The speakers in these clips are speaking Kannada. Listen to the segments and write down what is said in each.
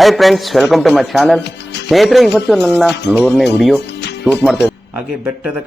Hi friends, welcome to my channel. ಸ್ನೇಹಿತರೆ, ಇವತ್ತು ನನ್ನ 100ನೇ ವಿಡಿಯೋ ಶೂಟ್ ಮಾಡ್ತಾ ಹಾಗೆ ಬೆಟ್ಟದ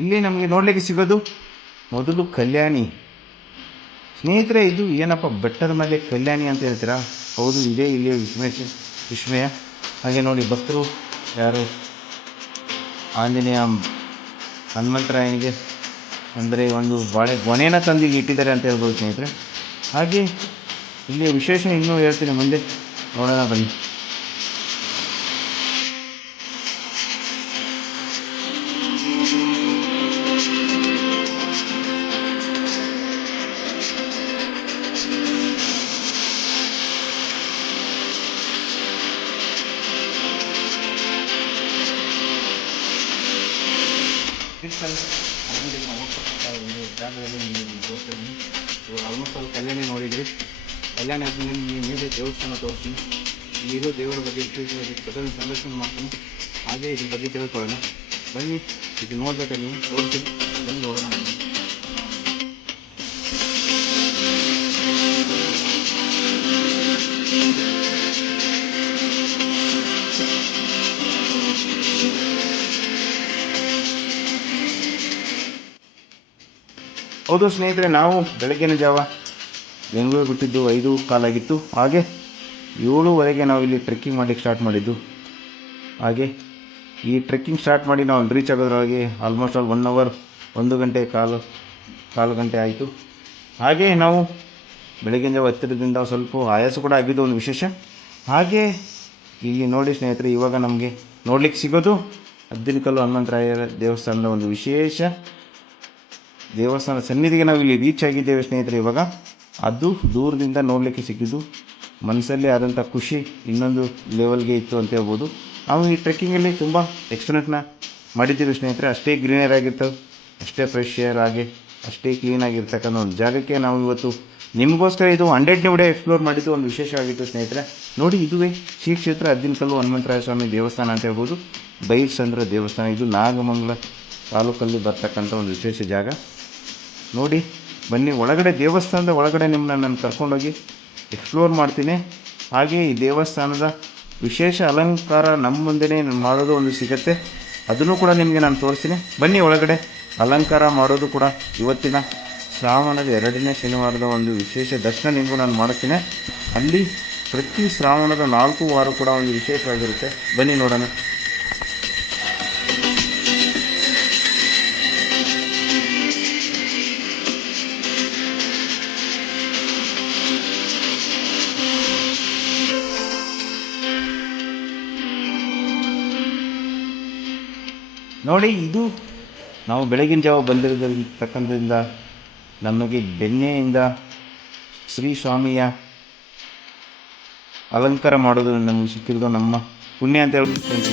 ಇಲ್ಲಿ ನಮಗೆ ನೋಡಲಿಕ್ಕೆ ಸಿಗೋದು ಮೊದಲು ಕಲ್ಯಾಣಿ. ಸ್ನೇಹಿತರೆ, ಇದು ಏನಪ್ಪ ಬೆಟ್ಟದ ಮೇಲೆ ಕಲ್ಯಾಣಿ ಅಂತ ಹೇಳ್ತೀರಾ? ಹೌದು, ಇದೇ ಇಲ್ಲಿಯ ವಿಸ್ಮಯ. ಹಾಗೆ ನೋಡಿ, ಭಕ್ತರು ಯಾರು ಆಂಜನೇಯ ಹನುಮಂತರಾಯನಿಗೆ ಅಂದರೆ ಒಂದು ಗೊನೆನ ತಂದಿಗೆ ಇಟ್ಟಿದ್ದಾರೆ ಅಂತ ಹೇಳ್ಬೋದು ಸ್ನೇಹಿತರೆ. ಹಾಗೆ ಇಲ್ಲಿಯ ವಿಶೇಷ ಇನ್ನೂ ಹೇಳ್ತೀನಿ, ಮುಂದೆ ನೋಡೋಣ ಬನ್ನಿ. ಜಾಗದಲ್ಲಿ ನೀವು ತೋರಿಸ್ತೀನಿ. ಇವಾಗ ಆಲ್ಮೋಸ್ಟ್ ಅಲ್ಲಿ ಕಲ್ಯಾಣಿ ನೋಡಿದ್ರಿ. ಕಲ್ಯಾಣಿ ಆದಮೇಲೆ ನೀವು ಮೇಲೆ ದೇವಸ್ಥಾನ ತೋರಿಸ್ತೀನಿ. ಇಲ್ಲಿರೋ ದೇವರ ಬಗ್ಗೆ ವಿಶೇಷವಾಗಿ ಪ್ರಧಾನ ಸಂದರ್ಶನ ಮಾಡ್ತೀನಿ. ಹಾಗೆ ಇದ್ರ ಬಗ್ಗೆ ತಿಳ್ಕೊಳ್ಳೋಣ ಬನ್ನಿ. ಇದು ನೋಡ್ಬೇಕಾದ್ರೆ ನೀವು ತೋರಿಸ್ತೀನಿ, ಬಂದು ನೋಡೋಣ. ಹೌದು ಸ್ನೇಹಿತರೆ, ನಾವು ಬೆಳಗ್ಗಿನ ಜಾವ ಬೆಂಗಳೂರು ಬಿಟ್ಟಿದ್ದು 5:15 ಆಗಿತ್ತು. ಹಾಗೆ 7:00ವರೆಗೆ ನಾವು ಇಲ್ಲಿ ಟ್ರೆಕ್ಕಿಂಗ್ ಮಾಡಲಿಕ್ಕೆ ಸ್ಟಾರ್ಟ್ ಮಾಡಿದ್ದು. ಹಾಗೆ ಈ ಟ್ರೆಕ್ಕಿಂಗ್ ಸ್ಟಾರ್ಟ್ ಮಾಡಿ ನಾವು ರೀಚ್ ಆಗೋದ್ರೊಳಗೆ ಆಲ್ಮೋಸ್ಟ್ ಆಲ್ 1 ಅವರ್, 1 ಗಂಟೆ ಕಾಲು ಗಂಟೆ ಆಯಿತು. ಹಾಗೆ ನಾವು ಬೆಳಗಿನ ಜಾವ ಹತ್ತಿರದಿಂದ ಸ್ವಲ್ಪ ಆಯಾಸ ಕೂಡ ಆಗಿದ್ದು ಒಂದು ವಿಶೇಷ. ಹಾಗೆ ಇಲ್ಲಿ ನೋಡಿ ಸ್ನೇಹಿತರೆ, ಇವಾಗ ನಮಗೆ ನೋಡ್ಲಿಕ್ಕೆ ಸಿಗೋದು ಅದ್ದಿನಕಲ್ಲು ಹನುಮಂತರಾಯರ ದೇವಸ್ಥಾನದ ಒಂದು ವಿಶೇಷ ದೇವಸ್ಥಾನ ಸನ್ನಿಧಿಗೆ ನಾವು ಇಲ್ಲಿ ರೀಚ್ ಆಗಿದ್ದೇವೆ ಸ್ನೇಹಿತರೆ. ಇವಾಗ ಅದು ದೂರದಿಂದ ನೋಡಲಿಕ್ಕೆ ಸಿಕ್ಕಿದ್ದು ಮನಸ್ಸಲ್ಲೇ ಆದಂಥ ಖುಷಿ ಇನ್ನೊಂದು ಲೆವೆಲ್ಗೆ ಇತ್ತು ಅಂತ ಹೇಳ್ಬೋದು. ನಾವು ಈ ಟ್ರೆಕ್ಕಿಂಗಲ್ಲಿ ತುಂಬ ಎಕ್ಸ್ಪೀರಿಯನ್ಸ್ನ ಮಾಡಿದ್ದೀವಿ ಸ್ನೇಹಿತರೆ. ಅಷ್ಟೇ ಗ್ರೀನರ್ ಆಗಿರ್ತವೆ, ಅಷ್ಟೇ ಫ್ರೆಶ್ ಏರ್, ಹಾಗೆ ಅಷ್ಟೇ ಕ್ಲೀನಾಗಿರ್ತಕ್ಕಂಥ ಒಂದು ಜಾಗಕ್ಕೆ ನಾವು ಇವತ್ತು ನಿಮಗೋಸ್ಕರ ಇದು 100ನೇ ಡೇ ಎಕ್ಸ್ಪ್ಲೋರ್ ಮಾಡಿದ್ದು ಒಂದು ವಿಶೇಷವಾಗಿತ್ತು ಸ್ನೇಹಿತರೆ. ನೋಡಿ, ಇದುವೇ ಶ್ರೀ ಕ್ಷೇತ್ರ ಅದ್ದಿನಕಲ್ಲು ಹನುಮಂತರಾಯ ಸ್ವಾಮಿ ದೇವಸ್ಥಾನ ಅಂತ ಹೇಳ್ಬೋದು. ಬೈಲ್ಸಂದ್ರ ದೇವಸ್ಥಾನ, ಇದು ನಾಗಮಂಗಲ ತಾಲೂಕಲ್ಲಿ ಬರ್ತಕ್ಕಂಥ ಒಂದು ವಿಶೇಷ ಜಾಗ. ನೋಡಿ ಬನ್ನಿ, ಒಳಗಡೆ ದೇವಸ್ಥಾನದ ಒಳಗಡೆ ನಿಮ್ಮನ್ನ ನಾನು ಕರ್ಕೊಂಡೋಗಿ ಎಕ್ಸ್ಪ್ಲೋರ್ ಮಾಡ್ತೀನಿ. ಹಾಗೆ ಈ ದೇವಸ್ಥಾನದ ವಿಶೇಷ ಅಲಂಕಾರ ನಮ್ಮ ಮುಂದೆನೇ ಮಾಡೋದು ಒಂದು ಸಿಗುತ್ತೆ, ಅದನ್ನು ಕೂಡ ನಿಮಗೆ ನಾನು ತೋರಿಸ್ತೀನಿ. ಬನ್ನಿ ಒಳಗಡೆ. ಅಲಂಕಾರ ಮಾಡೋದು ಕೂಡ ಇವತ್ತಿನ ಶ್ರಾವಣದ 2ನೇ ಶನಿವಾರದ ಒಂದು ವಿಶೇಷ ದರ್ಶನ ನಿಮಗೂ ನಾನು ಮಾಡುತ್ತೀನಿ. ಅಲ್ಲಿ ಪ್ರತಿ ಶ್ರಾವಣದ 4 ವಾರ ಕೂಡ ಒಂದು ವಿಶೇಷವಾಗಿರುತ್ತೆ. ಬನ್ನಿ ನೋಡೋಣ. ನೋಡಿ, ಇದು ನಾವು ಬೆಳಗಿನ ಜಾವ ಬಂದಿರತಕ್ಕಂಥದ್ರಿಂದ ನಮಗೆ ಬೆಣ್ಣೆಯಿಂದ ಶ್ರೀ ಸ್ವಾಮಿಯ ಅಲಂಕಾರ ಮಾಡೋದು ನಮಗೆ ಸಿಕ್ಕಿರೋದು ನಮ್ಮ ಪುಣ್ಯ ಅಂತ ಹೇಳ್ಬಿಟ್ಟು